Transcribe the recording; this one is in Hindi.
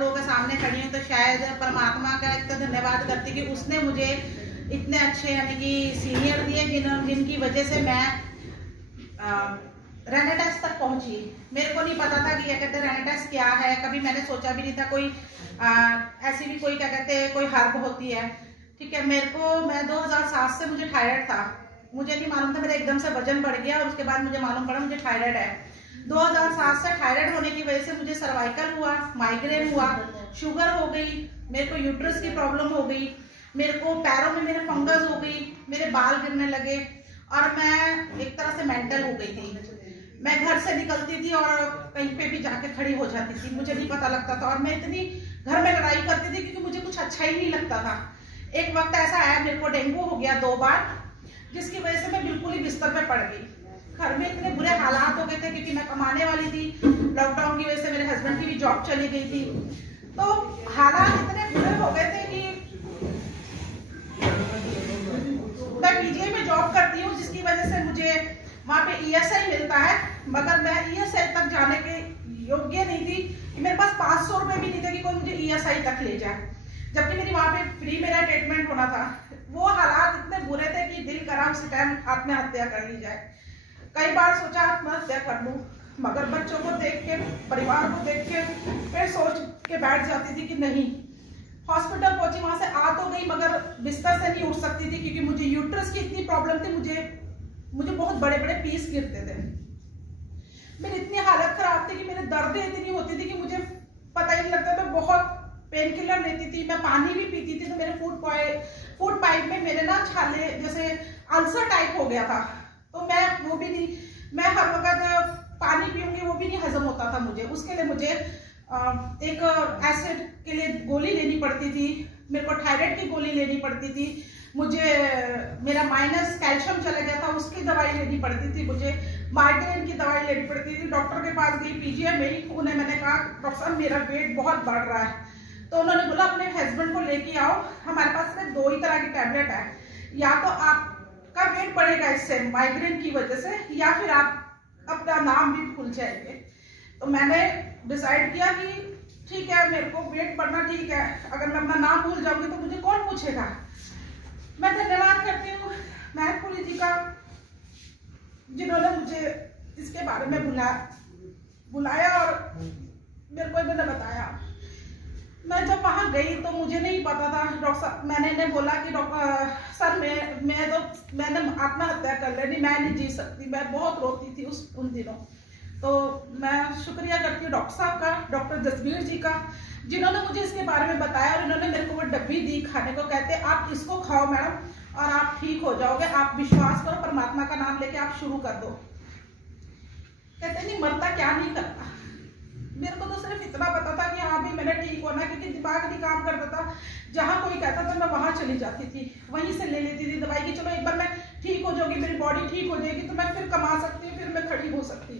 लोगों के सामने खड़ी हूँ तो शायद परमात्मा का इतना धन्यवाद करती कि उसने मुझे इतने अच्छे यानी कि सीनियर दिए जिनकी वजह से मैं रेनेटेस तक पहुंची। मेरे को नहीं पता था कि क्या कहते हैं रेनेटेस क्या है, कभी मैंने सोचा भी नहीं था कोई ऐसी भी कोई क्या कहते हैं कोई हर्ब होती है। ठीक है, मैं 2007 से मुझे थायराइड था, मुझे नहीं मालूम था, मेरा एकदम से वजन बढ़ गया और उसके बाद मुझे मालूम पड़ा मुझे थायराइड है। 2007 से थायराइड होने की वजह से मुझे सर्वाइकल हुआ, माइग्रेन हुआ, शुगर हो गई, मेरे को यूट्रस की प्रॉब्लम हो गई, मेरे को पैरों में मेरे फंगस हो गई, मेरे बाल गिरने लगे और मैं एक तरह से मेंटल हो गई थी। मैं घर से निकलती थी और कहीं पे भी जाके खड़ी हो जाती थी, मुझे नहीं पता लगता था और मैं इतनी घर में लड़ाई करती थी क्योंकि मुझे कुछ अच्छा ही नहीं लगता था। एक वक्त ऐसा आया मेरे को डेंगू हो गया 2 बार, जिसकी वजह से मैं बिल्कुल ही बिस्तर पे पड़ गई। घर में इतने बुरे हालात हो गए थे क्योंकि मैं कमाने वाली थी, लॉकडाउन की वजह से मेरे हस्बैंड की भी जॉब चली गई थी, तो हालात इतने बुरे हो गए थे कि मैं पीजीआई में जॉब करती हूँ जिसकी वजह से मुझे वहाँ पे ईएसआई मिलता है, मगर मैं ईएसआई तक जाने के योग्य नहीं थी कि मेरे पास 500 रुपए भी नहीं थे कि कोई मुझे ईएसआई तक ले जाए, जबकि मेरी वहाँ पे फ्री मेरा ट्रीटमेंट होना था। वो हालात इतने बुरे थे कि दिल करा उस टाइम आत्महत्या कर ली जाए। कई बार सोचा आत्महत्या कर लूं, मगर बच्चों को देख के, परिवार को देख के फिर सोच के बैठ जाती थी कि नहीं। हॉस्पिटल पहुंची, वहां से आ तो गई मगर बिस्तर से नहीं उठ सकती थी क्योंकि मुझे यूट्रस की इतनी प्रॉब्लम थी, मुझे बहुत बड़े बड़े पीस गिरते थे। मेरी इतनी हालत खराब थी कि मेरे दर्दें इतनी होती थी कि मुझे पता ही नहीं लगता। मैं बहुत पेन किलर लेती थी, मैं पानी भी पीती थी तो मेरे फूड पाइप में मेरे ना छाले जैसे अल्सर टाइप हो गया था, तो मैं वो भी नहीं, मैं हर वक्त पानी पीऊंगी वो भी नहीं हजम होता था मुझे। उसके लिए मुझे एक एसिड के लिए गोली लेनी पड़ती थी, मेरे को थायराइड की गोली लेनी पड़ती थी, मुझे मेरा माइनस कैल्शियम चला गया था उसकी दवाई लेनी पड़ती थी, मुझे माइग्रेन की दवाई लेनी पड़ती थी। डॉक्टर के पास गई पीजीआई में ही, उन्हें मैंने कहा डॉक्टर साहब मेरा वेट बहुत बढ़ रहा है, तो उन्होंने बोला अपने हस्बैंड को लेके आओ, हमारे पास सिर्फ 2 ही तरह की टैबलेट है, या तो आपका वेट बढ़ेगा इससे माइग्रेन की वजह से, या फिर आप अपना नाम भी भूल जाएंगे। तो मैंने डिसाइड किया कि ठीक है, मेरे को वेट बढ़ना ठीक है, अगर मैं अपना नाम भूल जाऊंगी तो मुझे कौन पूछेगा। मैं धन्यवाद करती हूँ महकपुरी जी का, जिन्होंने मुझे इसके बारे में बुलाया और मेरे को इन्होंने बताया। मैं जब वहां गई तो मुझे नहीं पता था, डॉक्टर साहब मैंने इन्हें बोला कि डॉक्टर सर मैंने आत्महत्या कर लेनी, मैं नहीं जी सकती, मैं बहुत रोती थी उन दिनों। तो मैं शुक्रिया करती हूँ डॉक्टर साहब का, डॉक्टर जसबीर जी का, जिन्होंने मुझे इसके बारे में बताया और इन्होंने मेरे को वो डब्बी दी खाने को, कहते आप इसको खाओ मैडम और आप ठीक हो जाओगे, आप विश्वास करो, परमात्मा का नाम लेके आप शुरू कर दो। कहते नहीं मरता क्या नहीं करता। मेरे को तो सिर्फ इतना पता था कि हाँ भी मैंने ठीक होना, क्योंकि दिमाग नहीं काम करता था, जहाँ कोई कहता था मैं वहां चली जाती थी, वहीं से ले लेती थी दवाई की, चलो एक बार मैं ठीक हो जाऊंगी, मेरी बॉडी ठीक हो जाएगी तो मैं फिर कमा सकती हूँ, फिर मैं खड़ी हो सकती हूँ।